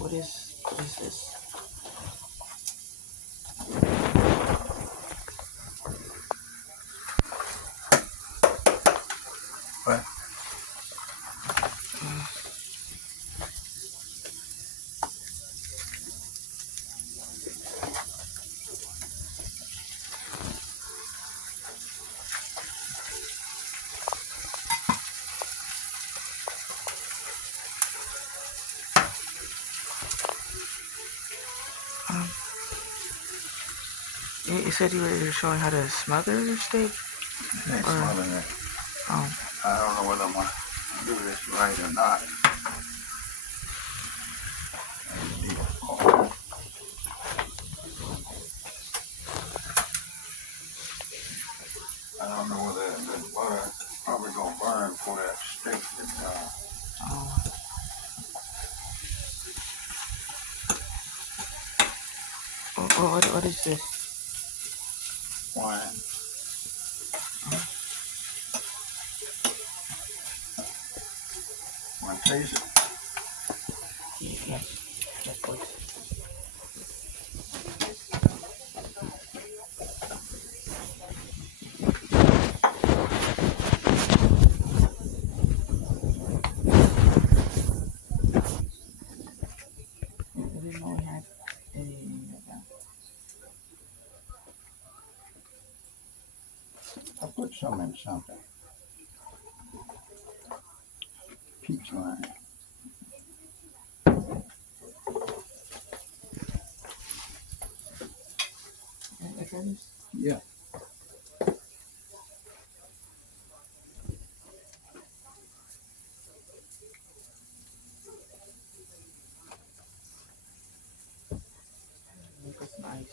What is this? What? You said you were showing how to smother your steak? They ain't smothering it. Oh. I don't know whether I'm going to do this right or not. I don't know whether the butter is probably going to burn before that steak gets done. Oh. What is this? Wine. Want to taste it? Yes. Yes, please. I didn't know we had anything like that. I put some in something. Peach wine. Can I try this? Yeah. That's nice.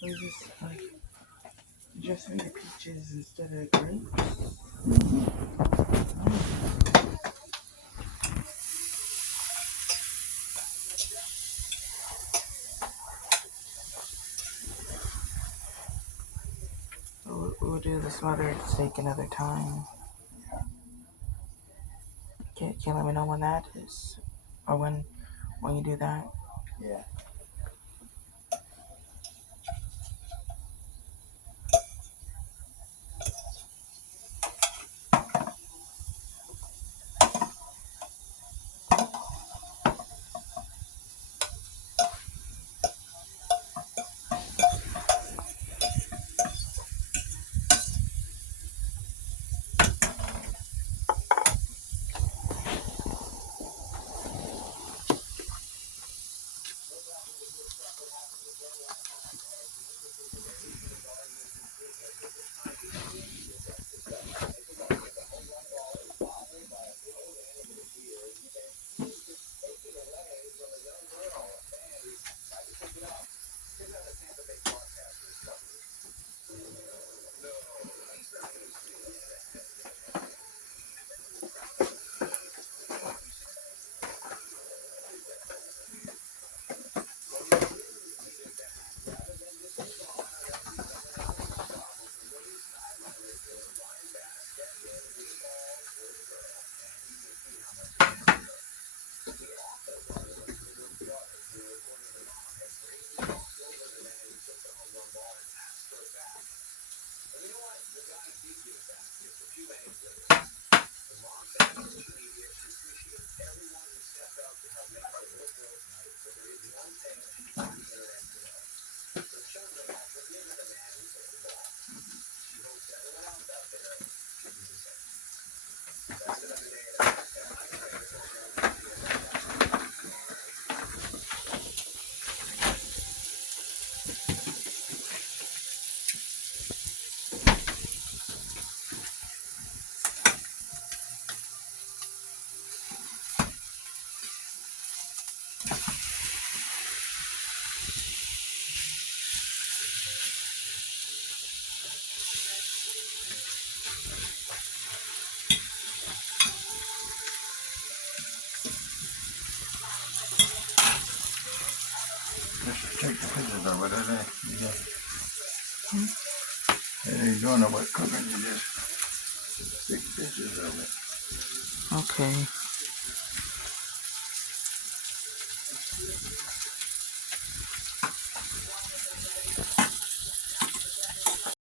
What is this? Like, just made peaches instead of grapes? We'll do the smothered steak another time. Can you let me know when that is? Or when you do that? Yeah. but it ain't, it ain't doing no but cooking. You just take pictures of it. Okay.